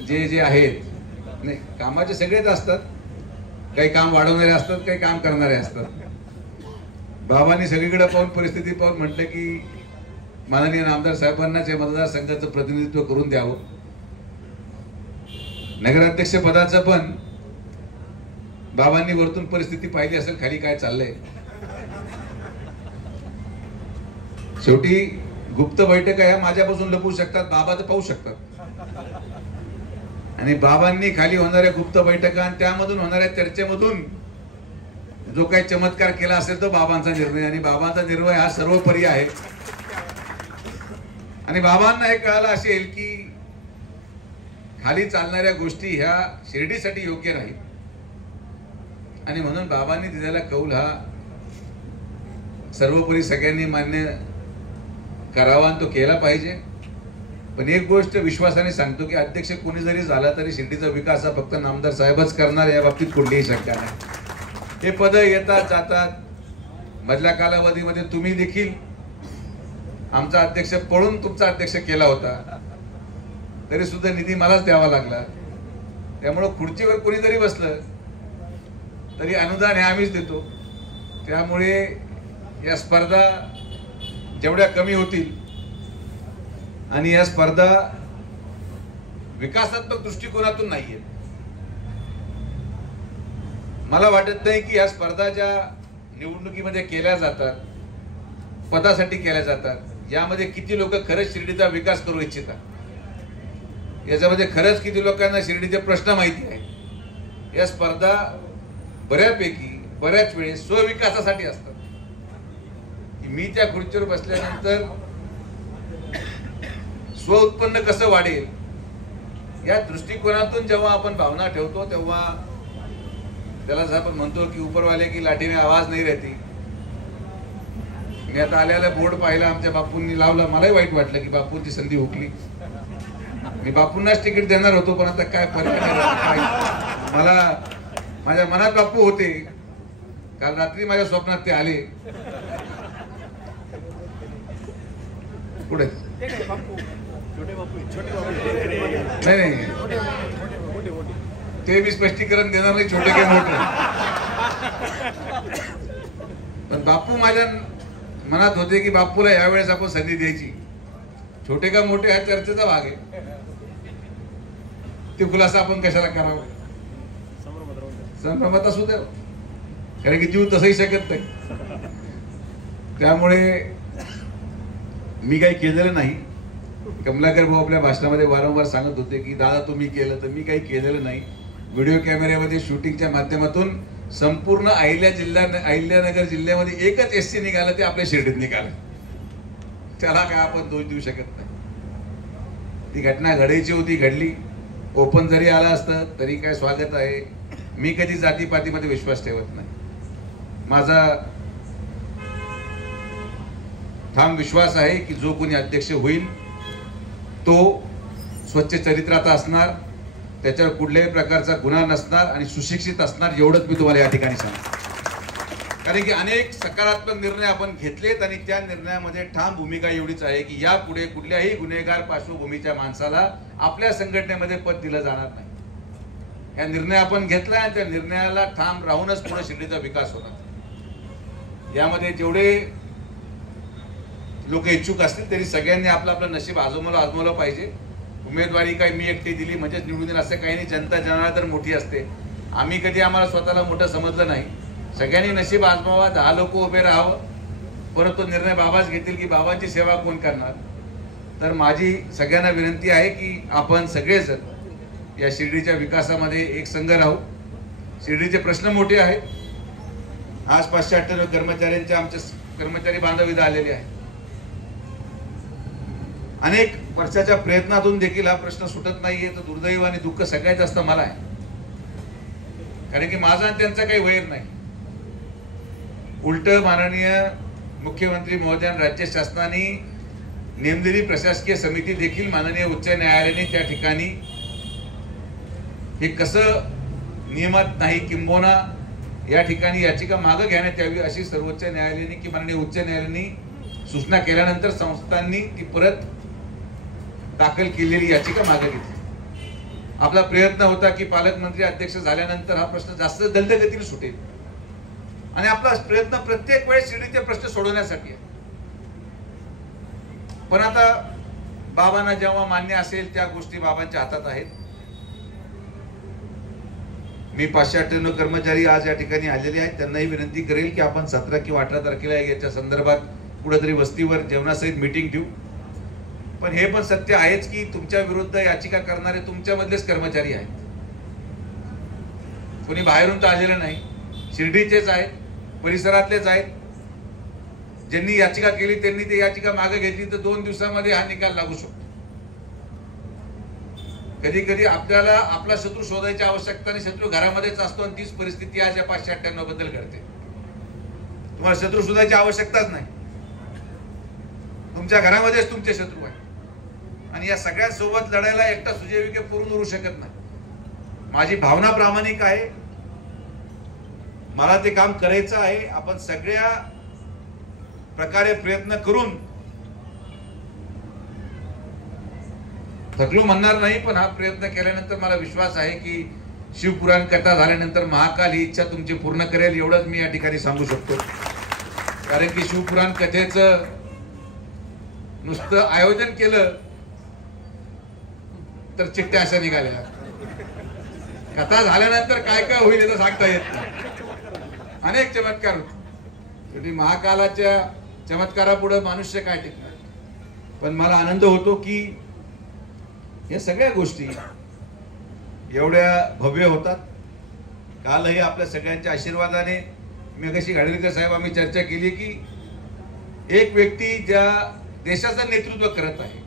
जे जे आहेत, नाही कामाचे सगळेच असतात, काही काम वाढवणारे असतात, काही काम करणारे असतात. बाबांनी सगळीकडे पाहून परिस्थिती पाहून म्हटलं की माननीय आमदार साहेबांनाच या मतदारसंघाचं प्रतिनिधित्व करून द्यावं. नगराध्यक्ष पदाचं पण बाबांनी वरतून परिस्थिती पाहिली असेल खाली काय चाललंय. शेवटी गुप्त बैठका ह्या माझ्यापासून लपवू शकतात, बाबा तर पाहू शकतात. आणि बाबांनी खाली होणाऱ्या गुप्त बैठका आणि त्यामधून होणाऱ्या चर्चेमधून जो काही चमत्कार केला असेल तो बाबांचा निर्णय. आणि बाबांचा निर्णय हा सर्वोपरी आहे. आणि बाबांना हे कळालं असेल की खाली चालणाऱ्या गोष्टी ह्या शिर्डीसाठी योग्य नाहीत. आणि म्हणून बाबांनी दिलेला कौल हा सर्वोपरी सगळ्यांनी मान्य करावा आणि तो केला पाहिजे. पण एक गोष्ट विश्वासाने सांगतो की अध्यक्ष कोणी जरी झाला तरी शिर्डीचा विकास हा फक्त नामदार साहेबच करणार, या बाबतीत कुठलीही शंका नाही. हे पद येतात जातात. मधल्या कालावधीमध्ये तुम्ही देखील आमचा अध्यक्ष पळून तुमचा अध्यक्ष केला होता, तरी सुद्धा निधी मलाच द्यावा लागला. त्यामुळं खुर्चीवर कोणी जरी बसलं तरी अनुदान हे आम्हीच देतो. त्यामुळे या स्पर्धा जेवढ्या कमी होतील आणि या स्पर्धा विकासात्मक दृष्टिकोनातून नाहीये. मला वाटत नाही की या स्पर्धा ज्या निवडणुकीमध्ये केल्या जातात, पदासाठी केल्या जातात, यामध्ये किती लोक खरंच शिर्डीचा विकास करू इच्छितात, याच्यामध्ये खरंच किती लोकांना शिर्डीचे प्रश्न माहिती आहे. या स्पर्धा बऱ्यापैकी बऱ्याच वेळेस स्वविकासासाठी असतात. मी त्या खुर्चीवर बसल्यानंतर स्व उत्पन्न कसं वाढेल या दृष्टिकोनातून जेव्हा आपण भावना ठेवतो तेव्हा त्याला आपण म्हणतो की ऊपरवाले की लाठी में आवाज नाही रहती. मी आता आल्याला बोर्ड पाहिला आमच्या बापूंनी लावला, मलाही वाईट वाटलं की बापूंची संधी हुकली. मी बापूंनाच तिकीट देणार होतो, पण आता काय पर्याय. मला माझ्या मनात बापू होते. काल रात्री माझ्या स्वप्नात ते आले. पुढे नाही नाही ते मी स्पष्टीकरण देणार नाही, छोटे काय मोठे. पण बापू माझ्या मनात होते की बापूला यावेळेस आपण संधी द्यायची. छोटे का मोठे हा चर्चेचा भाग आहे. ते खुलासा आपण कशाला करावं, संभ्रमात असू द्या, कारण की जीव तसंही शकत नाही. त्यामुळे मी काही केलेलं नाही. कमलाकर भाऊ आपल्या भाषणामध्ये वारंवार सांगत होते की दादा तुम्ही केलं, तर मी काही केलेलं नाही. व्हिडिओ कॅमेऱ्यामध्ये शूटिंगच्या माध्यमातून संपूर्ण अहिल्यानगर जिल्ह्यामध्ये एकच एसटी निघालं, ते आपल्या शिर्डीत निघालं. त्याला काय आपण दोष देऊ शकत नाही. ती घटना घडायची होती, घडली. ओपन जरी आला असतं तरी काय स्वागत आहे. मी कधी जातीपातीमध्ये विश्वास ठेवत नाही. माझा ठाम विश्वास आहे की जो कोणी अध्यक्ष होईल तो स्वच्छ चरित्राचा असणार, त्याच्यावर कुठल्याही प्रकारचा गुन्हा नसणार आणि सुशिक्षित असणार, एवढंच मी तुम्हाला या ठिकाणी सांगतो. कारण की अनेक सकारात्मक निर्णय आपण घेतलेत आणि त्या निर्णयामध्ये ठाम भूमिका एवढीच आहे की यापुढे कुठल्याही गुन्हेगार पार्श्वभूमीच्या माणसाला आपल्या संघटनेमध्ये पद दिलं जाणार नाही. या निर्णय आपण घेतला आणि त्या निर्णयाला ठाम राहूनच पुढे शिर्डीचा विकास होणार. यामध्ये जेवढे लोक इच्छुक असतील तरी सगळ्यांनी आपलं आपलं नशीब आजमावलं पाहिजे. उमेदवारी काही मी एकटी दिली म्हणजेच निवडून येईल असं काही नाही. जनता जनार्दन तर मोठी असते. आम्ही कधी आम्हाला स्वतःला मोठं समजलं नाही. सगळ्यांनी नशीब आजमावा, 10 लोक उभे राहावं, परत तो निर्णय बाबाच घेतील की बाबांची सेवा कोण करणार. तर माझी सगळ्यांना विनंती आहे की आपण सगळेजण या शिर्डीच्या विकासामध्ये एक संघ राहू. शिर्डीचे प्रश्न मोठे आहेत. आज 598 कर्मचाऱ्यांचे आमचे कर्मचारी बांधव इथं आलेले आहेत. अनेक वर्षाच्या प्रयत्नातून देखील हा प्रश्न सुटत नाहीये. तर दुर्दैव आणि दुःख सगळ्यात जास्त मला आहे, कारण की माझा आणि त्यांचा काही वैर नाही. उलट माननीय मुख्यमंत्री महोदय राज्य शासनाने नेमलेली प्रशासकीय समिती देखील माननीय उच्च न्यायालयाने त्या ठिकाणी हे कसं नियमात नाही, किंबहुना या ठिकाणी याचिका मागे घेण्यात यावी अशी सर्वोच्च न्यायालयाने की माननीय उच्च न्यायालयाने सूचना केल्यानंतर संस्थांनी ती परत दाखल केलेली याचिका मागे घेतली. आपला प्रयत्न होता की पालकमंत्री अध्यक्ष झाल्यानंतर हा प्रश्न जास्त दलदगतीने सुटेल आणि आपला प्रयत्न प्रत्येक वेळेस शिर्डीचे प्रश्न सोडवण्यासाठी आहे. पण आता बाबांना जेव्हा मान्य असेल त्या गोष्टी बाबांच्या हातात आहेत. मी 598 कर्मचारी आज या ठिकाणी आलेले आहेत, त्यांनाही विनंती करेल की आपण 17 किंवा 18 तारखेला याच्या संदर्भात कुठेतरी वस्तीवर जेवणासहित मीटिंग ठेवू. पण हे पण सत्य आहेच की तुमच्या विरुद्ध याचिका करणारे तुमच्यामधलेच कर्मचारी आहेत, कोणी बाहेरून तर आलेलं नाही, शिर्डीचेच आहेत, परिसरातलेच आहेत. ज्यांनी याचिका केली त्यांनी ती याचिका मागे घेतली तर 2 दिवसामध्ये हा निकाल लागू शकतो. कधी कधी आपल्याला आपला शत्रू शोधायची आवश्यकता नाही, शत्रू घरामध्येच असतो आणि तीच परिस्थिती आज या 598 बद्दल घडते. तुम्हाला शत्रू शोधायची आवश्यकताच नाही, तुमच्या घरामध्येच तुमचे शत्रू आहे आणि या सगळ्यांसोबत लढायला एकटा सुजय विखे पूर्ण उरू शकत नाही. माझी भावना प्रामाणिक आहे, मला ते काम करायचं आहे. आपण सगळ्या प्रकारे प्रयत्न करून थकलो म्हणणार नाही, पण हा प्रयत्न केल्यानंतर मला विश्वास आहे की शिवपुराण कथा झाल्यानंतर महाकाल ही इच्छा तुमची पूर्ण करेल, एवढंच मी या ठिकाणी सांगू शकतो. कारण की शिवपुराण कथेचं नुसतं आयोजन केलं तर चिठ्ठ्या अशा निघाल्या, कथा झाल्यानंतर काय काय होईल हे तर सांगता येत नाही. अनेक चमत्कार होते, महाकालाच्या चमत्कारापुढे मनुष्य काय टिकणार. पण मला आनंद होतो की या सगळ्या गोष्टी एवढ्या भव्य होतात. कालही आपल्या सगळ्यांच्या आशीर्वादाने मी कशी घाडीलकर साहेब आम्ही चर्चा केली की एक व्यक्ती ज्या देशाचं नेतृत्व करत आहे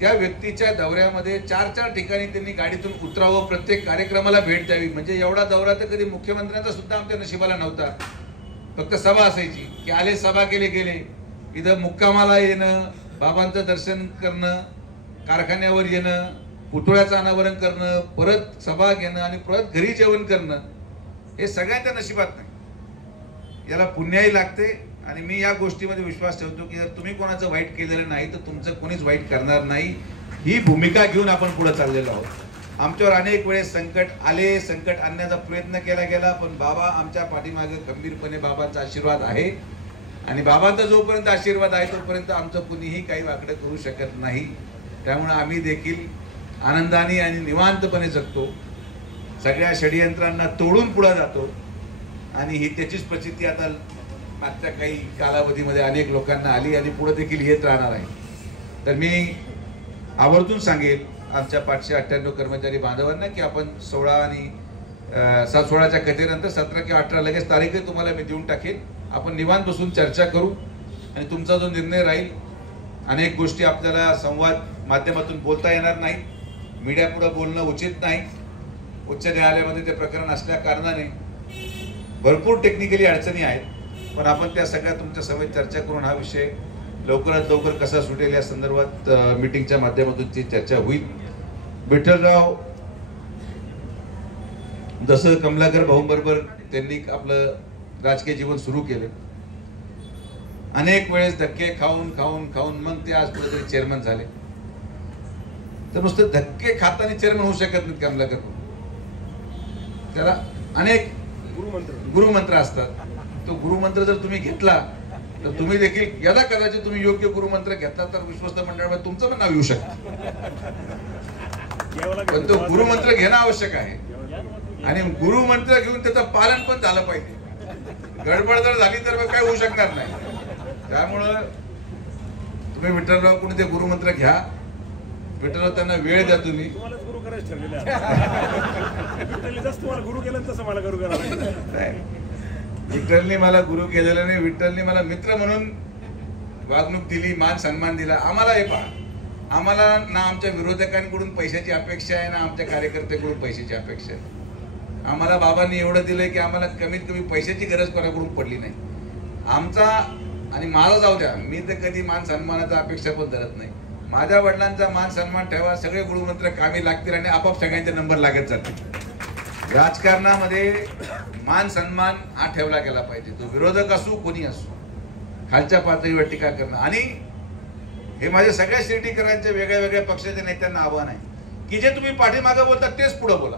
त्या व्यक्तीच्या दौऱ्यामध्ये 4-4 ठिकाणी त्यांनी गाडीतून उतरावं, प्रत्येक कार्यक्रमाला भेट द्यावी. म्हणजे एवढा दौरा तर कधी मुख्यमंत्र्यांचा सुद्धा आमच्या नशिबाला नव्हता. फक्त सभा असायची की आले, सभा केले, गेले. इथं मुक्कामाला येणं, बाबांचं दर्शन करणं, कारखान्यावर येणं, पुतळ्याचं अनावरण करणं, परत सभा घेणं आणि परत घरी जेवण करणं, हे सगळ्यांच्या नशिबात नाही. याला पुण्याही लागते आणि मी या गोष्टीमध्ये विश्वास ठेवतो की जर तुम्ही कोणाचं वाईट केलेलं नाही तर तुमचं कोणीच वाईट करणार नाही, ही भूमिका घेऊन आपण पुढे चाललेलो आहोत. आमच्यावर अनेक वेळेस संकट आले, संकट आणण्याचा प्रयत्न केला गेला, पण बाबा आमच्या पाठीमागे खंबीरपणे बाबांचा आशीर्वाद आहे आणि बाबांचा जोपर्यंत आशीर्वाद आहे तोपर्यंत आमचं कुणीही काही वाकडं करू शकत नाही. त्यामुळे आम्ही देखील आनंदाने आणि निवांतपणे जगतो, सगळ्या षडयंत्रांना तोडून पुढे जातो आणि ही त्याचीच प्रचिती आता मागच्या काही कालावधीमध्ये अनेक लोकांना आली आणि पुढे देखील येत राहणार आहे. तर मी आवर्जून सांगेल आमच्या 598 कर्मचारी बांधवांना की आपण 16 आणि 16च्या कथेनंतर 17 किंवा 18 लगेच तारीखही तुम्हाला मी देऊन टाकेल. आपण निवांत बसून चर्चा करू आणि तुमचा जो निर्णय राहील, अनेक गोष्टी आपल्याला संवाद माध्यमातून बोलता येणार नाही, मीडिया पुढे बोलणं उचित नाही. उच्च न्यायालयामध्ये ते प्रकरण असल्या कारणाने भरपूर टेक्निकली अडचणी आहेत, पण आपण त्या सगळ्या तुमच्या समेत चर्चा करून हा विषय लवकरात लवकर कसा सुटेल या संदर्भात मीटिंगच्या माध्यमातून ती चर्चा होईल. विठ्ठलराव जसं कमलाकर भाऊंबरोबर त्यांनी आपलं राजकीय जीवन सुरू केले, अनेक वेळेस धक्के खाऊन खाऊन खाऊन मग ते आज कुठेतरी चेअरमन झाले. तर नुसतं धक्के खाताना चेअरमन होऊ शकत नाहीत कमलाकर भाऊ, त्याला अनेक गुरुमंत्र असतात. तो गुरुमंत्र जर तुम्ही घेतला तर तुम्ही देखील यदा कदाचित तुम्ही योग्य गुरुमंत्र घेतला तर विश्वस्त मंडळामध्ये तुमचं पण नाव येऊ शकतं. पण तो गुरुमंत्र घेणं आवश्यक आहे आणि गुरुमंत्र घेऊन त्याचं पालन पण झालं पाहिजे. गडबड जर झाली तर मग काय होऊ शकणार नाही. त्यामुळं तुम्ही विठ्ठलराव कोणी ते गुरुमंत्र घ्या, विठ्ठलराव त्यांना वेळ द्या. तुम्ही गुरु करायचं ठरलेलं गुरु केलं तसं मला गुरु करायला. विठ्ठलने मला गुरु केलेलं नाही, विठ्ठलने मला मित्र म्हणून वागणूक दिली, मान सन्मान दिला. आम्हाला हे पहा, आम्हाला ना आमच्या विरोधकांकडून पैशाची अपेक्षा आहे ना आमच्या कार्यकर्त्यांकडून पैशाची अपेक्षा आहे. आम्हाला बाबांनी एवढं दिलंय की आम्हाला कमीत कमी पैशाची गरज कोणाकडून पडली नाही. आमचा आणि माझा जाऊ द्या, मी तर कधी मान सन्मानाचा अपेक्षा पण धरत नाही. माझ्या वडिलांचा मान सन्मान ठेवा, सगळे गुरुमंत्र कामी लागतील आणि आपोआप सगळ्यांचे नंबर लागत जातील. राजकारणामध्ये मान सन्मान हा ठेवला गेला पाहिजे. तो विरोधक असो कोणी असो, खालच्या पातळीवर टीका करणं. आणि हे माझ्या सगळ्या शिर्डीकरांच्या वेगळ्या वेगळ्या पक्षाच्या नेत्यांना आव्हान आहे की जे तुम्ही पाठीमागे बोलता तेच पुढे बोला.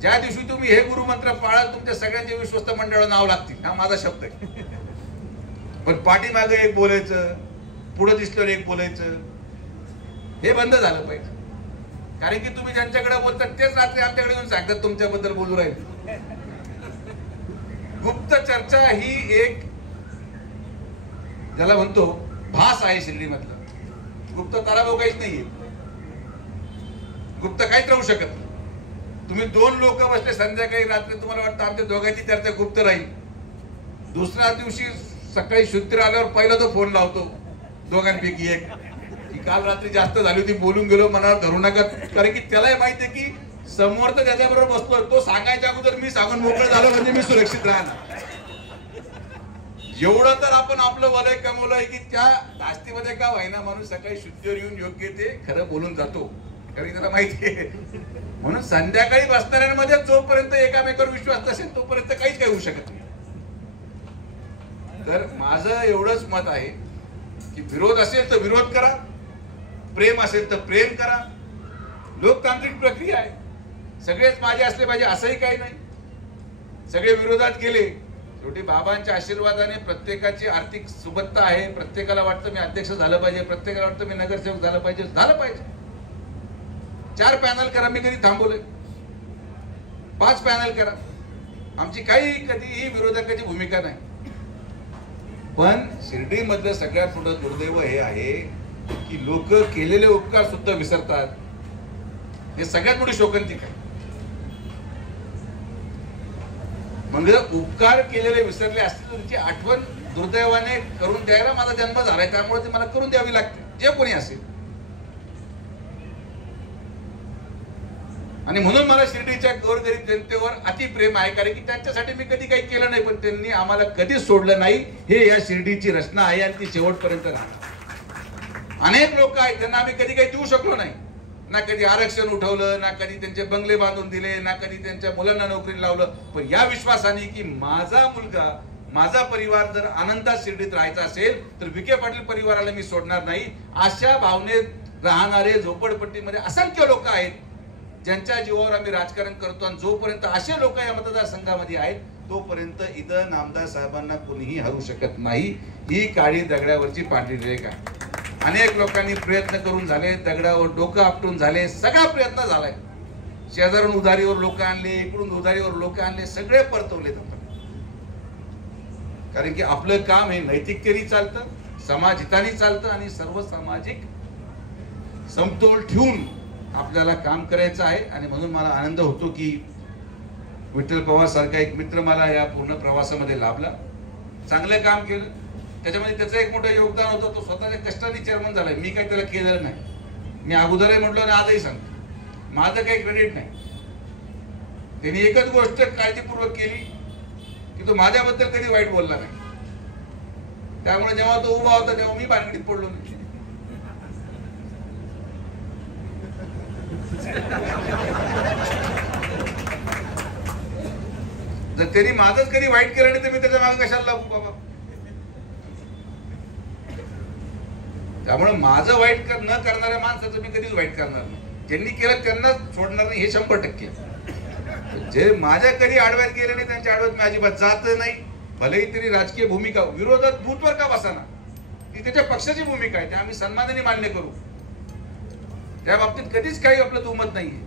ज्या दिवशी तुम्ही हे गुरुमंत्र पाळाल तुमच्या सगळ्यांचे विश्वस्त मंडळाला नाव लागतील, हा माझा शब्द आहे. पण पाठीमागे एक बोलायचं, पुढे दिसल्यावर एक बोलायचं, हे बंद झालं पाहिजे. कारण की तुम्ही ज्यांच्याकडे बोलतात तेच रात्री आमच्याकडे येऊन सांगतात तुमच्याबद्दल बोलू राहील. गुप्त चर्चा ही एक ज्याला म्हणतो भास आहे शिर्डीमधला. गुप्त ताराभाऊ काहीच नाहीये, गुप्त काहीच राहू शकत. तुम्ही दोन लोक बसले संध्याकाळी रात्री, तुम्हाला वाटतं आमच्या दोघांची चर्चा गुप्त राहील. दुसऱ्या दिवशी सकाळी शुद्ध आल्यावर पहिला तो फोन लावतो दोघांपैकी एक, की काल रात्री जास्त झाली होती, बोलून गेलो, मनावर धरू नका. कारण की त्यालाही माहिती आहे की समोर तर त्याच्याबरोबर बसलो, तो सांगायच्या अगोदर मी सांगून मोकळं झालो म्हणजे मी सुरक्षित राहणार. एवढं तर आपण आपलं वलय कमवलंय की त्या धास्तीमध्ये का व्हायना माणूस सकाळी शुद्धीवर येऊन योग्य ते खरं बोलून जातो, कारण त्याला माहिती आहे. म्हणून संध्याकाळी बसणाऱ्यांमध्ये जोपर्यंत एकामेकावर विश्वास नसेल तोपर्यंत काहीच काही होऊ शकत नाही. तर माझं एवढंच मत आहे की विरोध असेल तर विरोध करा, प्रेम असेल तर प्रेम करा. लोकतांत्रिक प्रक्रिया आहे, सगळेच माझे असले पाहिजे असंही काही नाही. सगळे विरोधात गेले, शेवटी बाबांच्या आशीर्वादाने प्रत्येकाची आर्थिक सुबत्ता आहे. प्रत्येकाला वाटतं मी अध्यक्ष झालं पाहिजे, प्रत्येकाला वाटतं मी नगरसेवक झालं पाहिजे, झालं पाहिजे. 4 पॅनल करा, मी कधी थांबवले. 5 पॅनल करा, आमची काही कधीही विरोधकाची भूमिका नाही. पण शिर्डीमधलं सगळ्यात मोठं दुर्दैव हे आहे की लोक केलेले उपकार सुद्धा विसरतात. हे सगळ्यात मोठी शोकांतिका आहे. मग जर उपकार केलेले विसरले असतील तर त्याची आठवण दुर्दैवाने करून द्यायला माझा जन्म झालाय, त्यामुळे ते मला करून द्यावी लागते, जे कोणी असेल. आणि म्हणून मला शिर्डीच्या गोरगरीब जनतेवर अतिप्रेम आहे, कारण की त्यांच्यासाठी मी कधी काही केलं नाही, पण त्यांनी आम्हाला कधीच सोडलं नाही. हे या शिर्डीची रचना आहे आणि ती शेवटपर्यंत राहणार. अनेक लोक आहेत त्यांना आम्ही कधी काही देऊ शकलो नाही, ना कधी आरक्षण उठवलं, ना कधी त्यांचे बंगले बांधून दिले, ना कधी त्यांच्या मुलांना नोकरी लावलं. पण या विश्वासाने की माझा मुलगा, माझा परिवार जर आनंदात शिर्डीत राहायचा असेल तर विखे पाटील परिवाराला मी सोडणार नाही. अशा भावनेत राहणारे झोपडपट्टीमध्ये असंख्य लोक आहेत ज्यांच्या जीवावर आम्ही राजकारण करतो. आणि जोपर्यंत असे लोक या मतदारसंघामध्ये आहेत तोपर्यंत इथं नामदार साहेबांना कोणीही हरू शकत नाही. ही काळी दगडावरची पांढरी रेख आहे. अनेक लोकांनी प्रयत्न करून झाले, दगडावर डोकं आपटून झाले, सगळा प्रयत्न झालाय. शेजारून उधारीवर लोक आणले, इकडून उधारीवर लोक आणले, सगळे परतवले जातात. कारण की आपलं काम हे नैतिकतेने चालतं, समाजहिताने चालतं आणि सर्व सामाजिक समतोल ठेवून आपल्याला काम करायचं आहे. आणि म्हणून मला आनंद होतो की विठ्ठल पवार सारखा एक मित्र मला या पूर्ण प्रवासामध्ये लाभला. चांगलं काम केलं, त्याच्यामध्ये त्याचं एक मोठं योगदान होतं. तो स्वतःच्या कष्टाने चेअरमन झालाय, मी काही त्याला केलेलं नाही. मी अगोदरही म्हटलं आणि आजही सांगतो, माझं काही क्रेडिट नाही. त्यांनी एकच गोष्ट काळजीपूर्वक केली की तो माझ्याबद्दल कधी वाईट बोलला नाही. त्यामुळे जेव्हा तो उभा होता तेव्हा मी भानगडीत पडलो नाही. जर त्यांनी माझंच कधी वाईट केलं नाही तर मी त्याच्या मागे कशाला लागू बाबा. त्यामुळे माझं वाईट न करणाऱ्या माणसाचं मी कधीच वाईट करणार नाही. ज्यांनी केलं त्यांना सोडणार नाही, हे 100%. जे माझ्या कधी आडव्यात गेले नाही त्यांच्या आडव्यात मी अजिबात जात नाही. भलेही तरी राजकीय भूमिका विरोधात बूथवर का बसाना, ती त्याच्या पक्षाची भूमिका आहे, ते आम्ही सन्मानाने मान्य करू. त्या बाबतीत कधीच काही आपलं दुमत नाहीये.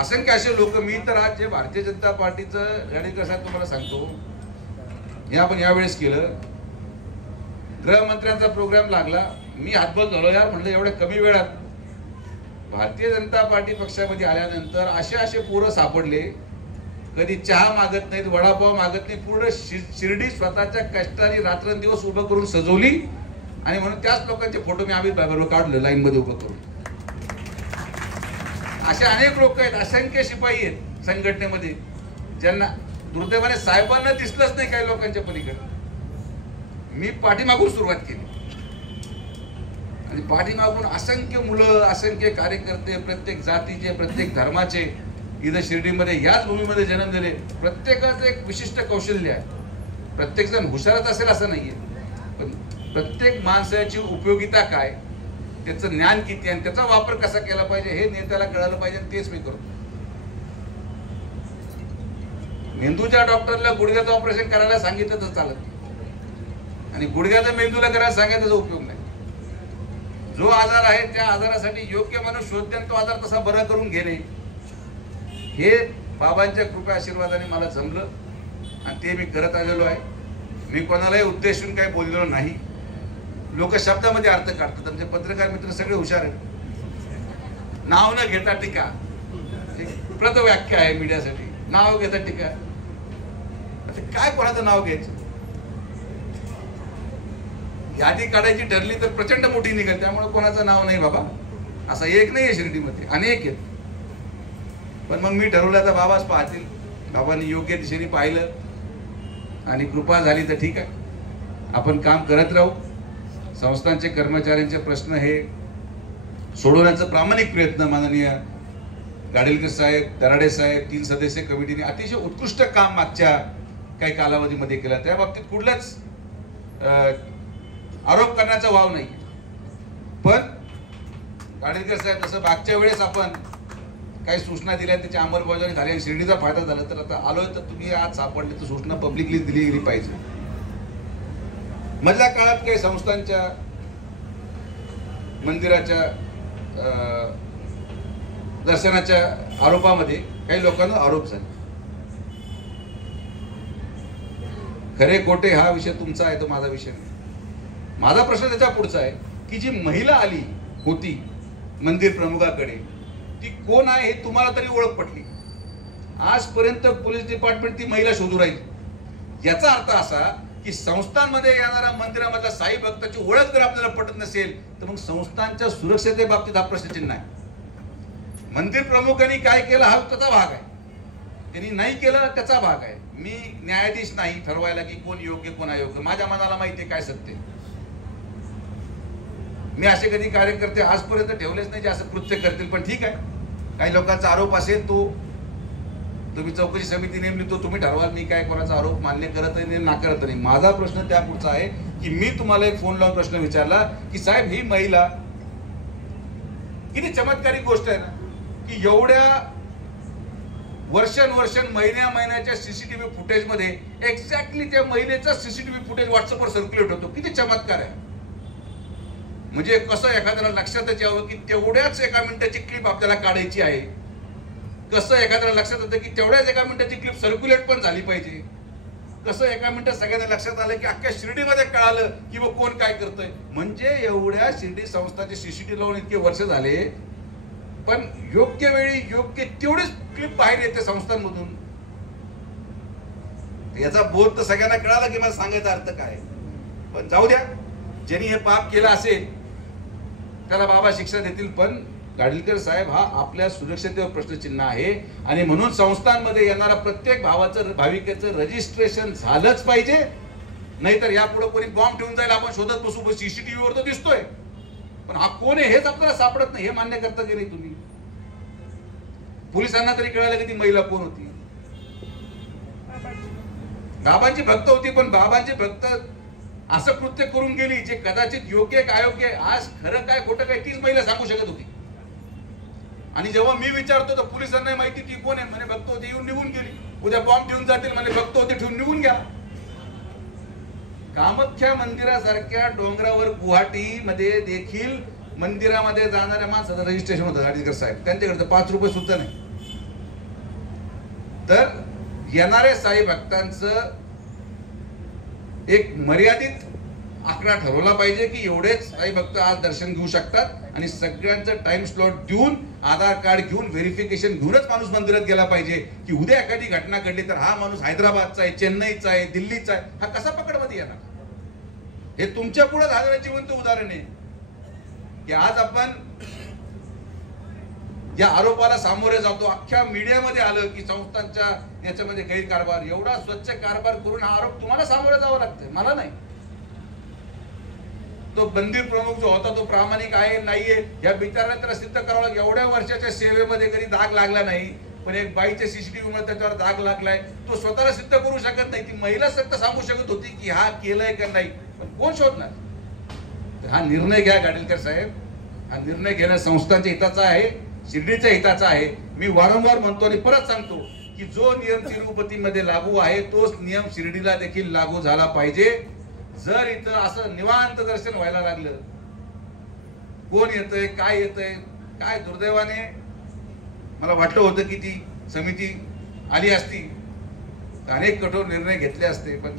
असंख्य असे लोक, मी तर आज जे भारतीय जनता पार्टीचं रणनीती साहेब तुम्हाला सांगतो, हे आपण यावेळेस केलं. गृहमंत्र्यांचा प्रोग्राम लागला, मी हातबल झालो यार, म्हणलं एवढ्या कमी वेळात भारतीय जनता पार्टी पक्षामध्ये आल्यानंतर असे पोरं सापडले, कधी चहा मागत नाहीत, वडापाव मागत नाही. पूर्ण शिर्डी स्वतःच्या कष्टाने रात्रंदिवस उभं करून सजवली. आणि म्हणून त्याच लोकांचे फोटो मी अमित भाईबरोबर काढले लाईन मध्ये उभं करून. असे अनेक लोक आहेत, असंख्य शिपाई आहेत संघटनेमध्ये, ज्यांना दुर्दैवाने साहेबांना दिसलंच नाही काही लोकांच्या पलीकडे. मी पाठीमागून सुरुवात केली आणि पाठीमागून असंख्य मुलं, असंख्य कार्यकर्ते, प्रत्येक जातीचे, प्रत्येक धर्माचे इथं शिर्डीमध्ये याच भूमीमध्ये जन्म दिले. प्रत्येकाचं एक विशिष्ट कौशल्य आहे. प्रत्येक जण हुशारच असेल असं नाहीये, पण प्रत्येक माणसाची उपयोगिता काय त्याचं ज्ञान किती आणि त्याचा वापर कसा केला पाहिजे हे नेत्याला कळायला पाहिजे, तेच मी करतो. मेंदूच्या डॉक्टरला गुडघ्याचं ऑपरेशन करायला सांगितलं तर चालत नाही, आणि गुडघ्याचं मेंदूला करायला सांगायचा उपयोग नाही. जो आजार आहे त्या आजारासाठी योग्य माणूस शोधते आणि तो आजार तसा बरा करून घेणे, हे बाबांच्या कृपा आशीर्वादाने मला जमलं आणि ते मी करत आलेलो आहे. मी कोणालाही उद्देशून काही बोललेलो नाही. लोक शब्दामध्ये अर्थ काढतात. आमचे पत्रकार मित्र सगळे हुशार आहेत. नाव न घेता टीका, प्रत व्याख्या आहे मीडियासाठी. नाव घेता टीका, काय कोणाचं नाव घ्यायचं? यादी काढायची ठरली तर प्रचंड मोठी निघेल, त्यामुळे कोणाचं नाव नाही बाबा. असं एक नाही आहे शिर्डीमध्ये, अनेक आहेत. पण मग मी ठरवलं तर बाबाच पाहतील. बाबांनी योग्य दिशेने पाहिलं आणि कृपा झाली तर ठीक आहे, आपण काम करत राहू. संस्थांचे कर्मचाऱ्यांचे प्रश्न हे सोडवण्याचा प्रामाणिक प्रयत्न माननीय गाडेलकर साहेब, दराडे साहेब, 3 सदस्य कमिटीने अतिशय उत्कृष्ट काम मागच्या काही कालावधीमध्ये केलं. त्या बाबतीत कुठलाच आरोप करण्याचा वाव नाही. पण गाडेलकर साहेब, जसं मागच्या वेळेस आपण काही सूचना दिल्या त्याची अंमलबजावणी झाली आणि शिर्डीचा फायदा झाला, तर आता आलोय तर तुम्ही आज सापडले तर सूचना पब्लिकली दिली गेली पाहिजे. मधल्या काळात काही संस्थांच्या मंदिराच्या दर्शनाच्या आरोपामध्ये काही लोकांना आरोप झाले. खरे खोटे हा विषय तुमचा आहे, तो माझा विषय नाही. माझा प्रश्न त्याच्या पुढचा आहे की जी महिला आली होती मंदिर प्रमुखाकडे, ती कोण आहे हे तुम्हाला तरी ओळख पटली. आजपर्यंत पोलीस डिपार्टमेंट ती महिला शोधू राहील. याचा अर्थ असा की संस्थांमध्ये येणारा मंदिरामधला साई भक्ताची ओळख जर आपल्याला पटत नसेल तर मग संस्थांच्या सुरक्षेच्या बाबतीत हा प्रश्नचिन्ह आहे. मंदिर प्रमुखांनी काय केलं हा त्याचा भाग आहे, त्यांनी नाही केलं त्याचा भाग आहे. मी न्यायाधीश नाही ठरवायला की कोण योग्य कोण अयोग्य. माझ्या मनाला माहिती आहे काय सत्य. मी असे कधी कार्यकर्ते आजपर्यंत ठेवलेच नाही जे असं कृत्य करतील. पण ठीक आहे, काही लोकांचा आरोप असेल तो तुम्ही चौकशी समिती नेमली, तो तुम्ही ठरवाल. मी काय कोणाचा आरोप मान्य करत नाही नाकारत नाही. माझा प्रश्न त्या पुढचा आहे की मी तुम्हाला एक फोन लावून प्रश्न विचारला की साहेब ही महिला, किती चमत्कारिक गोष्ट आहे ना की एवढ्या वर्षानुवर्ष महिन्याच्या सीसीटीव्ही फुटेज मध्ये एक्झॅक्टली त्या महिलेचा सीसीटीव्ही फुटेज व्हॉट्सअपवर सर्क्युलेट होतो. किती चमत्कार आहे. म्हणजे कसं एखाद्याला लक्षातच यावं की तेवढ्याच एका मिनिटाची क्लिप आपल्याला काढायची आहे. कसं एखाद्याला लक्षात येतं की तेवढ्याच एका मिनिटाची क्लिप सर्क्युलेट पण झाली पाहिजे. कसं एका मिनिटात सगळ्यांना लक्षात आलं की अख्ख्या शिर्डीमध्ये कळालं की मग कोण काय करतोय. म्हणजे एवढ्या शिर्डी संस्थांचे सीसीटीव्ही लावून इतके वर्ष झाले, पण योग्य वेळी योग्य तेवढीच क्लिप बाहेर येते संस्थांमधून. याचा बोध तर सगळ्यांना कळाला की मला सांगायचा अर्थ काय. पण जाऊ द्या, ज्यांनी हे पाप केलं असेल त्याला बाबा शिक्षा देतील. पण गाडीलकर साहेब हा आपल्या सुरक्षतेवर प्रश्नचिन्ह आहे आणि म्हणून संस्थांमध्ये येणारा प्रत्येक भाविकेचं रजिस्ट्रेशन झालंच पाहिजे. नाहीतर यापुढे कोणी बॉम्ब ठेवून जाईल, आपण शोधत बसू. सीसीटीव्हीवर तर दिसतोय, पण हा कोण आहे हेच आपल्याला सापडत नाही. हे मान्य करता की नाही तुम्ही? पोलिसांना तरी कळालं की ती महिला कोण होती. बाबांची भक्त होती, पण बाबांची भक्त असं कृत्य करून गेली जे कदाचित योग्य काय अयोग्य. आज खरं काय खोटं काय तीच महिला सांगू शकत होती. आणि जेव्हा मी विचारतो तर पोलिसांना माहिती ती कोण आहे. म्हणे भक्त होते, येऊन निघून गेली. उद्या बॉम्ब ठेवून जातील, म्हणे भक्त होते, ठेवून निघून घ्या. कामाख्या मंदिरासारख्या डोंगरावर गुवाहाटी मध्ये देखील मंदिरामध्ये जाणाऱ्या माणसाचं रजिस्ट्रेशन होतं. गाडीकर साहेब त्यांच्याकडे 5 रुपये सुद्धा नाही. तर येणाऱ्या साई भक्तांचं एक मर्यादित आकडा ठरवला पाहिजे की एवढेच साई भक्त आज दर्शन घेऊ शकतात. आणि सगळ्यांचं टाइम स्लॉट देऊन, आधार कार्ड घेऊन, व्हेरिफिकेशन घेऊनच माणूस मंदिरात गेला पाहिजे. की उद्या एखादी घटना घडली तर हा माणूस हैदराबादचा आहे, चेन्नईचा आहे, दिल्लीचा आहे, हा कसा पकडमध्ये येणार. हे तुमच्या पुढे झालेलं जिवंत उदाहरण आहे की आज आपण या आरोपाला सामोरे जातो. अख्ख्या मीडियामध्ये आलं की संस्थांच्या याच्यामध्ये गैरकारभार. एवढा स्वच्छ कारभार करून हा आरोप तुम्हाला सामोरे जावं लागतं, मला नाही. तो मंदिर प्रमुख जो होता तो प्रामाणिक आहे नाहीये या बिचाराने त्याला सिद्ध करावं लागेल. एवढ्या वर्षाच्या सेवेमध्ये कधी दाग लागला नाही, पण एक बाईच्या सीसीटीव्ही मध्ये त्याच्यावर दाग लागलाय. तो स्वतःला सिद्ध करू शकत नाही. ती महिला सत्य सांगू शकत होती की हा केलंय का नाही, पण कोण शोधणार. हा निर्णय घ्या गाडीलकर साहेब हा निर्णय घेणं संस्थांच्या हिताचा आहे, शिर्डीच्या हिताचा आहे. मी वारंवार म्हणतो आणि परत सांगतो की जो नियम तिरुपतीमध्ये लागू आहे तोच नियम शिर्डीला देखील लागू झाला पाहिजे. जर इथं असं निवांत दर्शन व्हायला लागलं, कोण येतंय काय येतंय, काय दुर्दैवाने मला वाटलं होतं की ती समिती आली असती, अनेक कठोर निर्णय घेतले असते, पण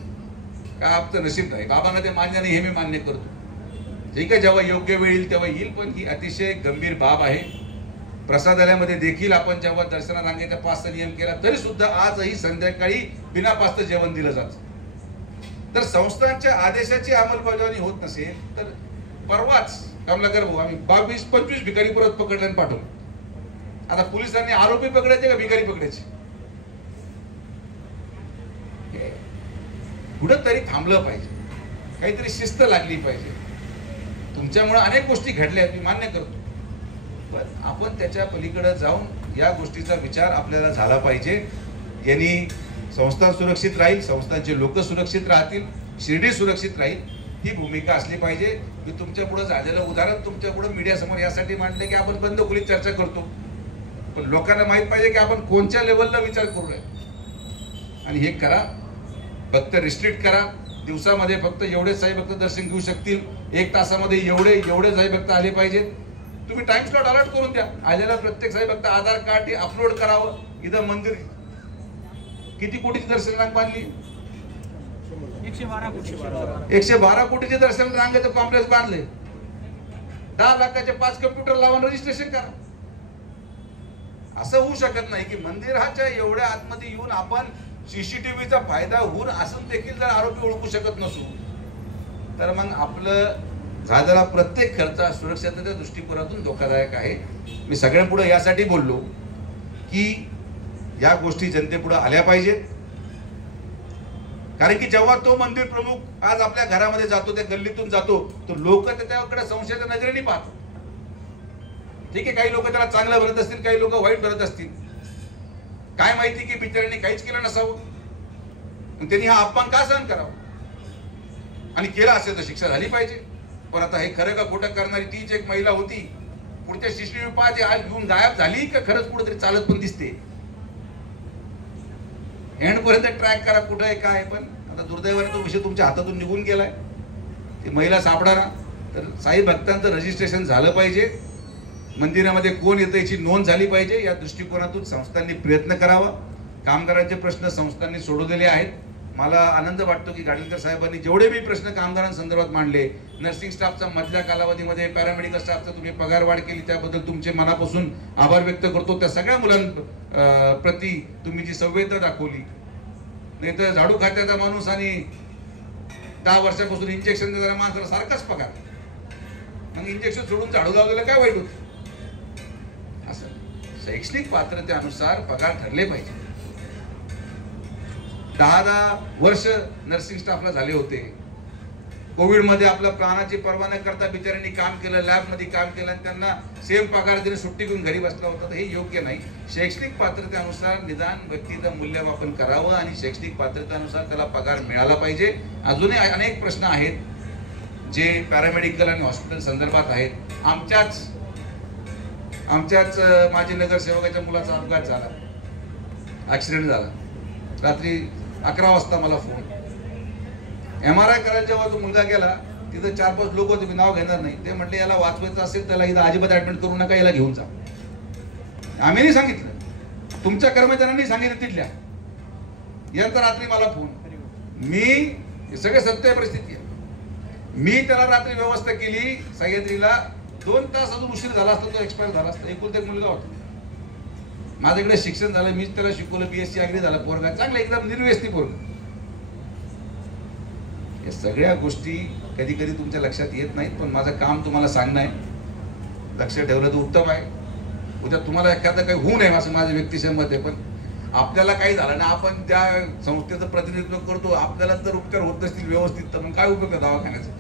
काय आपलं नशीब नाही. बाबांना ते मान्य नाही हे मी मान्य करतो. ठीक आहे, जेव्हा योग्य वेळ येईल तेव्हा येईल, पण ही अतिशय गंभीर बाब आहे. प्रसादालयामध्ये देखील आपण जेव्हा दर्शना रांगेचा पासचा नियम केला तरी सुद्धा आजही संध्याकाळी बिना पासचं जेवण दिलं जातं. तर संस्थांच्या आदेशाची अंमलबजावणी होत नसेल तर परवाच कमलाकर भाऊ आम्ही 22-25 भिकारी परत पकडले आणि पाठवले. आता पोलिसांनी आरोपी पकडायचे का भिकारी पकडायचे? कुठंतरी थांबलं पाहिजे, काहीतरी शिस्त लागली पाहिजे. तुमच्यामुळे अनेक गोष्टी घडल्या मी मान्य करतो, पण आपण त्याच्या पलीकडे जाऊन या गोष्टीचा विचार आपल्याला झाला पाहिजे. यांनी संस्था सुरक्षित राहील, संस्थांचे लोक सुरक्षित राहतील, शिर्डी सुरक्षित राहील, ही भूमिका असली पाहिजे. मी तुमच्या पुढे झालेलं उदाहरण तुमच्या पुढे मीडिया समोर यासाठी मांडले की आपण बंद खोलीत चर्चा करतो, पण लोकांना माहित पाहिजे की आपण कोणत्या लेवलला विचार करूया. आणि हे करा, फक्त रिस्ट्रिक्ट करा. दिवसामध्ये फक्त एवढे साई भक्त दर्शन घेऊ शकतील, 1 तासामध्ये एवढे साई भक्त आले पाहिजेत. तुम्ही टाइम स्लॉट अलॉट करून द्या. आलेला प्रत्येक साई भक्त आधार कार्ड अपलोड करावं. इथं मंदिर किती कोटीची दर्शन रांग बांधली? 112 कोटीचे दर्शन रांगेचं कॉम्प्लेक्स बांधले. 10 लाखाचे 5 कम्प्युटर लावून रजिस्ट्रेशन करा. असं होऊ शकत नाही की मंदिराच्या एवढ्या आतमध्ये येऊन आपण सीसीटीव्हीचा फायदा होऊन असून देखील जर आरोपी ओळखू शकत नसू तर मग आपलं झालेला प्रत्येक खर्च सुरक्षिततेच्या दृष्टिकोनातून धोकादायक आहे. मी सगळ्यांपुढे यासाठी बोललो की या गोष्टी जनतेपुढे आल्या पाहिजेत. कारण की जेव्हा तो मंदिर प्रमुख आज आपल्या घरामध्ये जातो, त्या गल्लीतून जातो, तो लोक त्याच्याकडे संशयाच्या नजरेने पाहतात. ठीक आहे, काही लोक त्याला चांगलं भरत असतील, काही लोक वाईट भरत असतील. काय माहिती की बिचाऱ्यांनी काहीच केलं नसावं, त्यांनी हा अपमान का सहन करावा? आणि केला असेल तर शिक्षा झाली पाहिजे. पण आता हे खरं का खोटं करणारी तीच एक महिला होती, पुढच्या सीसीटीव्ही पाहते आज घेऊन गायब झाली का खरंच कुठेतरी चालत पण दिसते. एंड पर्यंत ट्रॅक करा कुठं आहे काय. पण आता दुर्दैवाने तो विषय तुमच्या हातातून निघून गेलाय. ती महिला सापडाना. तर साई भक्तांचं रजिस्ट्रेशन झालं पाहिजे, मंदिरामध्ये कोण येतं याची नोंद झाली पाहिजे. या दृष्टिकोनातून संस्थांनी प्रयत्न करावा. कामगारांचे प्रश्न संस्थांनी सोडवलेले आहेत. मला आनंद वाटतो की गाडीलकर साहेबांनी जेवढे मी प्रश्न कामगारांसंदर्भात मांडले, नर्सिंग स्टाफचा मधल्या कालावधीमध्ये पॅरामेडिकल स्टाफचा तुम्ही पगार वाढ केली त्याबद्दल तुमचे मनापासून आभार व्यक्त करतो. त्या सगळ्या मुलांप्रती तुम्ही जी संवेदना दाखवली. नाही तर झाडू खात्याचा माणूस आणि 10 वर्षापासून इंजेक्शन देणाऱ्या माणसाला सारखाच पगार, मग इंजेक्शन सोडून झाडू लावलेलं काय वाईट होतं? असं शैक्षणिक पात्रतेनुसार पगार ठरले पाहिजे. 10 वर्ष नर्सिंग स्टाफला झाले होते. कोविड मध्ये आपल्या प्राणाची पर्वा न करता बिचाऱ्यांनी काम केलं, लॅब मध्ये काम केलं आणि त्यांना सेम पगार देणे सुट्टी घेऊन घरी बसला होता. तर हे योग्य नाही. शैक्षणिक पात्रतेनुसार निदान व्यक्तीचं मूल्यमापन करावं आणि शैक्षणिक पात्रतेनुसार त्याला पगार मिळाला पाहिजे. अजूनही अनेक प्रश्न आहेत जे पॅरामेडिकल आणि हॉस्पिटल संदर्भात आहेत. आमच्याच माजी नगरसेवकाच्या मुलाचा अपघात झाला, ऍक्सिडेंट झाला. रात्री 11 वाजता मला फोन. MRI करायला जेव्हा तो मुलगा गेला तिथं 4-5 लोक होते, मी नाव घेणार नाही. ते म्हटले याला वाचवायचं असेल त्याला इथं अजिबात ऍडमिट करू नका, याला घेऊन जा. आम्ही नाही सांगितलं, तुमच्या कर्मचाऱ्यांनी सांगितलं तिथल्या. यानंतर रात्री मला फोन. मी सगळे सत्य परिस्थिती आहे. मी त्याला रात्री व्यवस्था केली सह्याद्रीला. 2 तास अजून उशीर झाला असता तो एक्सपायर झाला असता. एकुलता एक मुलगा होता. माझ्याकडे शिक्षण झालं, मीच त्याला शिकवलं. BSc अग्री झाला पोरगा, चांगला एकदम निर्व्यसनी पोरगा. या सगळ्या गोष्टी कधी कधी तुमच्या लक्षात येत नाहीत, पण माझं काम तुम्हाला सांगणं आहे. लक्ष ठेवलं तर उत्तम आहे. उद्या तुम्हाला एखादं काही होऊ नये असं माझं व्यक्तिशः मत आहे. पण आपल्याला काही झालं ना, आपण त्या संस्थेचं प्रतिनिधित्व करतो, आपल्याला जर उपचार होत नसतील व्यवस्थित तर मग काय उपयोग आहे दवाखान्याचा?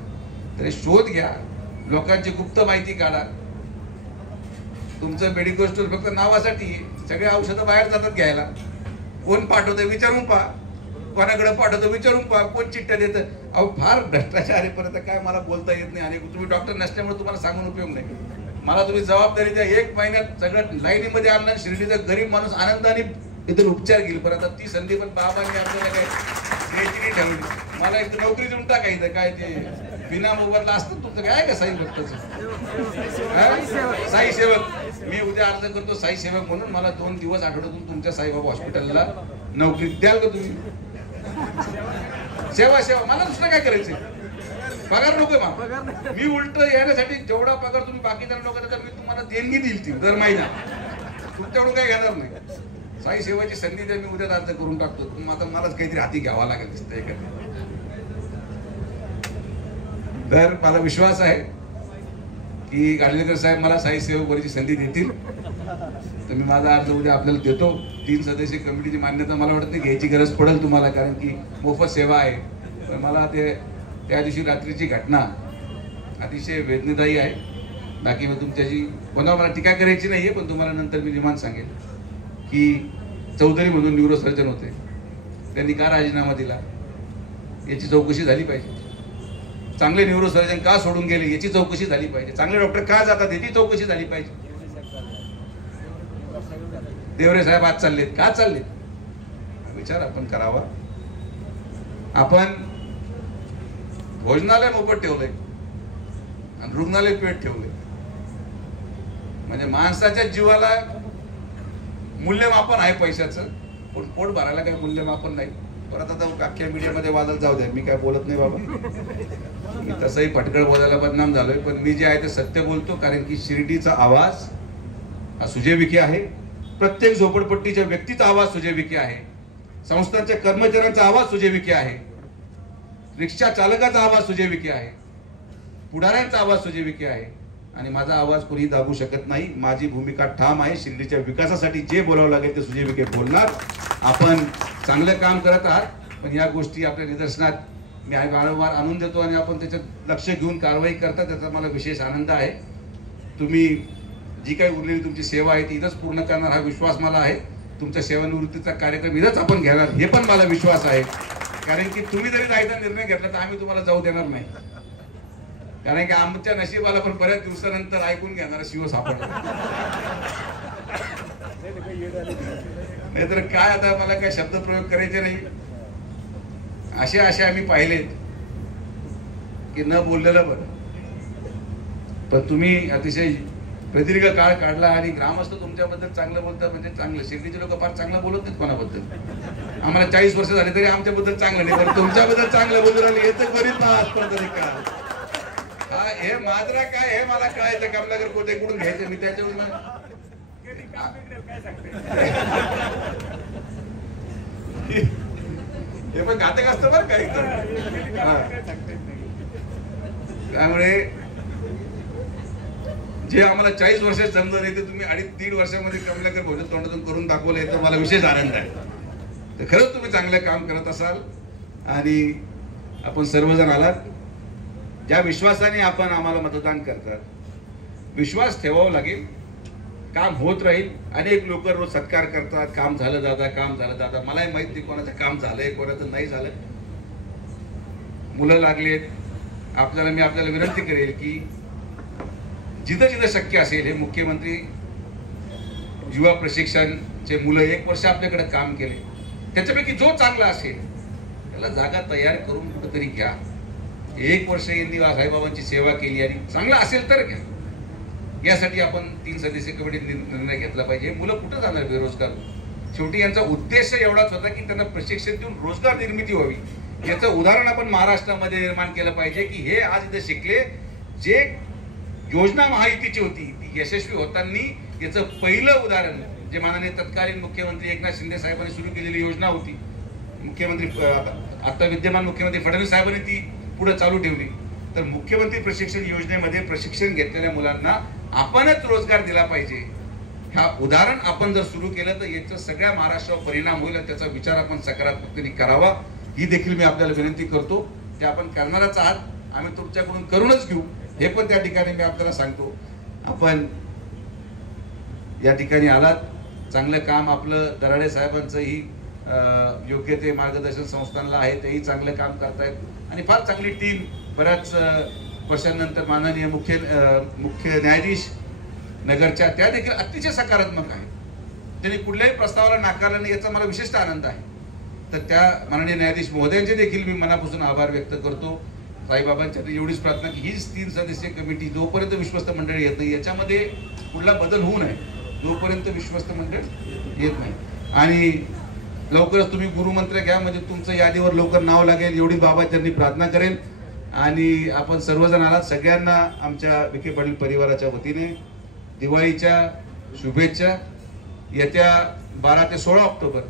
तर शोध घ्या, लोकांची गुप्त माहिती काढा. तुमचं मेडिकल स्टोर फक्त नावासाठी, सगळे औषधं बाहेर जातात घ्यायला. कोण पाठवतं विचारून पहा, कोणाकडे पाठवतं विचारून पहा, कोण चिठ्ठ्या देतं. अहो फार भ्रष्टाचार आहे. परत काय मला बोलता येत नाही. आणि तुम्ही डॉक्टर नसल्यामुळे तुम्हाला सांगून उपयोग नाही. मला तुम्ही जबाबदारी द्या, 1 महिन्यात सगळं लाईनीमध्ये आणलं, शिर्डीचा गरीब माणूस आनंदाने इथून उपचार घेईल. पण आता ती संधी पण बाबांनी आपल्याला काय द्यायची नाही ठेवली. मला एक नोकरी देऊन टाकायचं, काय ते बिना मोबदला असतं तुमचं काय का साई भक्ताचं, साई सेवक. मी उद्या अर्ज करतो साई सेवक म्हणून. मला 2 दिवस आठवड्यातून तुमच्या साईबाबा हॉस्पिटलला नोकरी द्याल का तुम्ही? सेवा सेवा, मला दुसरं काय करायचंय? पगार नकोय मला. मी उलट येण्यासाठी जेवढा पगार तुम्ही बाकीच्या नको तर मी तुम्हाला देणगी देईल ती दर महिना. तुमच्याकडून काही घेणार नाही. साई सेवाची संधी द्या, मी उद्या अर्ज करून टाकतो. आता मलाच काहीतरी हाती घ्यावा लागेल दिसतंय का. तर मला विश्वास आहे की गाडलेकर साहेब मला साई सेवक वरची संधी देतील. तर मी माझा अर्ज उद्या आपल्याला देतो. 3 सदस्यीय कमिटीची मान्यता मला वाटत नाही घ्यायची गरज पडेल तुम्हाला, कारण की मोफत सेवा आहे. पण मला त्या दिवशी रात्रीची घटना अतिशय वेदनादायी आहे. बाकी मी तुमच्याशी कोणावर मला टीका करायची नाहीये, पण तुम्हाला नंतर मी निवांत सांगेन की चौधरी म्हणून न्यूरो सर्जन होते, त्यांनी का राजीनामा दिला याची चौकशी झाली पाहिजे. चांगले न्यूरो सर्जन का सोडून गेले याची चौकशी झाली पाहिजे. चांगले डॉक्टर का जातात याची चौकशी झाली पाहिजे. देवरे साहेब आज चाललेत, का चाललेत विचार आपण करावा. आपण भोजनालय मोफत ठेवलंय आणि रुग्णालय पेट ठेवलंय. म्हणजे माणसाच्या जीवाला मूल्यमापन आहे पैशाचं, पण पोट भरायला काही मूल्यमापन नाही. परत आता अख्ख्या मीडियामध्ये वादळ जाऊ द्या, मी काय बोलत नाही बाबा. मी तसंही फटकळ बोलायला बदनाम झालोय, पण मी जे आहे ते सत्य बोलतो. कारण की शिर्डीचा आवाज हा सुजय विखे आहे. प्रत्येक झोपडपट्टीच्या व्यक्तीचा आवाज सुजय विखे आहे. संस्थांच्या कर्मचाऱ्यांचा आवाज सुजय विखे आहे. रिक्षा चालकाचा आवाज सुजय विखे आहे. पुढाऱ्यांचा आवाज सुजय विखे आहे. आणि माझा आवाज कोणी दाबू शकत नाही. माझी भूमिका ठाम आहे. शिर्डीच्या विकासासाठी जे बोलावं लागेल ते सुजय विखे बोलणार. आपण चांगलं काम करत आहात, पण या गोष्टी आपल्या निदर्शनात मी वारंवार आणून देतो आणि आपण त्याच्यात लक्ष घेऊन कारवाई करता, त्याचा मला विशेष आनंद आहे. तुम्ही जी काही उरलेली तुमची सेवा आहे ती इथंच पूर्ण करणार हा विश्वास मला आहे. तुमच्या सेवानिवृत्तीचा कार्यक्रम इथंच आपण घेणार हे पण मला विश्वास आहे. कारण की तुम्ही जरी जायचा निर्णय घेतला तर आम्ही तुम्हाला जाऊ देणार नाही. कारण की आमच्या नशिबाला पण बऱ्याच दिवसानंतर ऐकून घेणारा शिव सापडला. नाहीतर काय आता मला काय शब्द प्रयोग करायचे नाही. असे आम्ही पाहिलेत की न बोललेलं बरं. पण तुम्ही अतिशय प्रदीर्घ काळ काढला आणि ग्रामस्थ तुमच्याबद्दल चांगलं बोलतात. म्हणजे चांगलं. शिर्डीचे लोक फार चांगलं बोलत नाहीत कोणाबद्दल. आम्हाला 40 वर्ष झाले तरी आमच्याबद्दल चांगलं नाही, पण तुमच्याबद्दल चांगलं बोलून राहिले येतं बरीच आजपर्यंत का. हा हे माजरा काय हे मला कळायचं. कमलाकर कोटे कुठून घ्यायचं मी त्याच्यावर हे पण घातक असतं बरं का एकदम. त्यामुळे जे आम्हाला 40 वर्षात जमलं नाही ते तुम्ही 2.5-3 वर्षामध्ये कमलाकर भोजन तोंडातून करून दाखवलंय, तर मला विशेष आनंद आहे. तर खरंच तुम्ही चांगलं काम करत असाल आणि आपण सर्वजण आलात. ज्या विश्वासाने आपण आम्हाला मतदान करतात, विश्वास ठेवावा लागेल. काम होत राहील. अनेक लोक रोज सत्कार करतात, काम झालं दादा, काम झालं दादा. मलाही माहित नाही कोणाचं काम झालंय कोणाचं नाही झालं. मुलं लागलेत. मी आपल्याला विनंती करेल की जिथं जिथं शक्य असेल हे मुख्यमंत्री युवा प्रशिक्षणचे मुलं 1 वर्ष आपल्याकडे काम केले, त्याच्यापैकी जो चांगला असेल त्याला जागा तयार करून कुठेतरी घ्या. 1 वर्ष यांनी साईबाबांची सेवा केली आणि चांगला असेल तर घ्या. यासाठी आपण 3 सदस्यीय कमिटीने निर्णय घेतला पाहिजे. मुलं कुठं जाणार बेरोजगार. शेवटी यांचा उद्देश एवढाच होता की त्यांना प्रशिक्षण देऊन रोजगार निर्मिती व्हावी. याचं उदाहरण आपण महाराष्ट्रामध्ये निर्माण केलं पाहिजे की हे आज इथे शिकले. जे योजना महायुतीची होती ती यशस्वी होताना याचं पहिलं उदाहरण जे माननीय तत्कालीन मुख्यमंत्री एकनाथ शिंदे साहेबांनी सुरू केलेली योजना होती. मुख्यमंत्री आता विद्यमान मुख्यमंत्री फडणवीस साहेबांनी ती पुढे चालू ठेवली. तर मुख्यमंत्री प्रशिक्षण योजनेमध्ये प्रशिक्षण घेतलेल्या मुलांना आपणच रोजगार दिला पाहिजे. हा उदाहरण आपण जर सुरू केलं तर याचा सगळ्या महाराष्ट्रावर परिणाम होईल आणि त्याचा विचार आपण सकारात्मकतेने करावा ही देखील मी आपल्याला विनंती करतो. ते आपण करणारच आहात. आम्ही तुमच्याकडून करूनच घेऊ हे पण त्या ठिकाणी मी आपल्याला सांगतो. आपण या ठिकाणी आलात. चांगलं काम आपलं दराडे साहेबांचंही योग्य ते मार्गदर्शन संस्थांना आहे, तेही चांगलं काम करतायत आणि फार चांगली टीम. बऱ्याच वर्षांनंतर माननीय मुख्य न्यायाधीश नगरच्या, त्या देखील अतिशय सकारात्मक आहे. त्यांनी कुठल्याही प्रस्तावाला नाकारला नाही, याचा मला विशिष्ट आनंद आहे. तर त्या माननीय न्यायाधीश महोदयांचे देखील मी मनापासून आभार व्यक्त करतो. साईबाबांच्या एवढीच प्रार्थना की हीच 3 सदस्यीय कमिटी जोपर्यंत विश्वस्त मंडळ येत नाही, याच्यामध्ये कुठला बदल होऊ नये, जोपर्यंत विश्वस्त मंडळ येत नाही. आणि लवकरच तुम्ही गुरुमंत्र घ्या, म्हणजे तुमचं यादीवर लवकर नाव लागेल, एवढी बाबांनी प्रार्थना करेल. आणि आपण सर्वजण आलात, सगळ्यांना आमच्या विखे पाटील परिवाराच्या वतीने दिवाळीच्या शुभेच्छा. येत्या 12 ते 16 ऑक्टोबर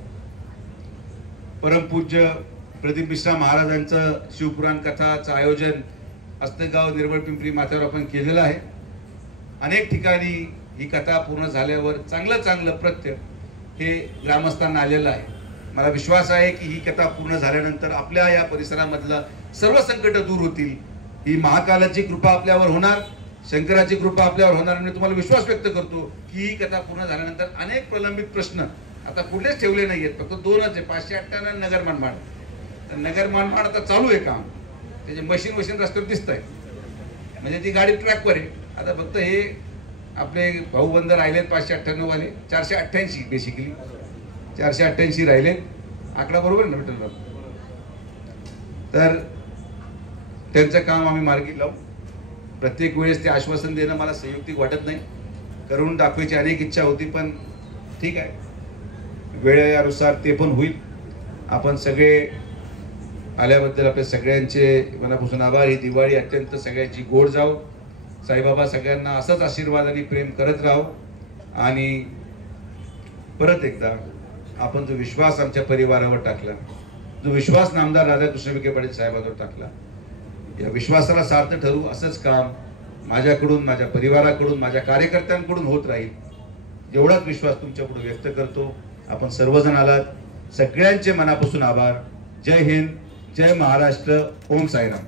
परमपूज्य प्रदीप मिश्रा महाराजांचं शिवपुराण कथाचं आयोजन अस्तगाव, निर्मळ, पिंपरी माथ्यावर आपण केलेलं आहे. अनेक ठिकाणी ही कथा पूर्ण झाल्यावर चांगलं प्रत्य हे ग्रामस्थांना आलेलं आहे. मला विश्वास आहे की ही कथा पूर्ण झाल्यानंतर आपल्या या परिसरामधलं सर्व संकट दूर होतील. ही महाकालाची कृपा आपल्यावर होणार, शंकराची कृपा आपल्यावर होणार. आणि तुम्हाला विश्वास व्यक्त करतो की ही कथा पूर्ण झाल्यानंतर अनेक प्रलंबित प्रश्न आता कुठलेच ठेवले नाहीयेत, फक्त 2च आहे, 558 नगर मनमाड. तर नगर मनमाड आता चालू आहे काम, त्याचे मशीन रस्त्यावर दिसत आहे, म्हणजे ती गाडी ट्रॅकवर आहे. आता फक्त हे आपले भाऊबंद राहिलेत 598 वाले, 488 बेसिकली 488 राहिलेत. आकडा बरोबर ना भेटेल. तर त्यांचं काम आम्ही मार्गी लावू. प्रत्येक वेळेस ते आश्वासन देणं मला संयुक्तिक वाटत नाही, करून दाखवायची अनेक इच्छा होती, पण ठीक आहे, वेळेनुसार ते पण होईल. आपण सगळे आल्याबद्दल आपल्या सगळ्यांचे मनापासून आभार. ही दिवाळी अत्यंत सगळ्यांची गोड जाओ. साईबाबा सगळ्यांना असंच आशीर्वाद आणि प्रेम करत राहो. आणि परत एकदा आपण जो विश्वास आमच्या परिवारावर टाकला, जो विश्वास नामदार राधाकृष्ण विखे पाटील साहेबांवर टाकला, या विश्वासाला सार्थ ठरू असंच काम माझ्याकडून, माझ्या परिवाराकडून, माझ्या कार्यकर्त्यांकडून होत राहील, एवढाच विश्वास तुमच्याकडून व्यक्त करतो. आपण सर्वजण आलात, सगळ्यांचे मनापासून आभार. जय हिंद, जय महाराष्ट्र, ओम साईराम.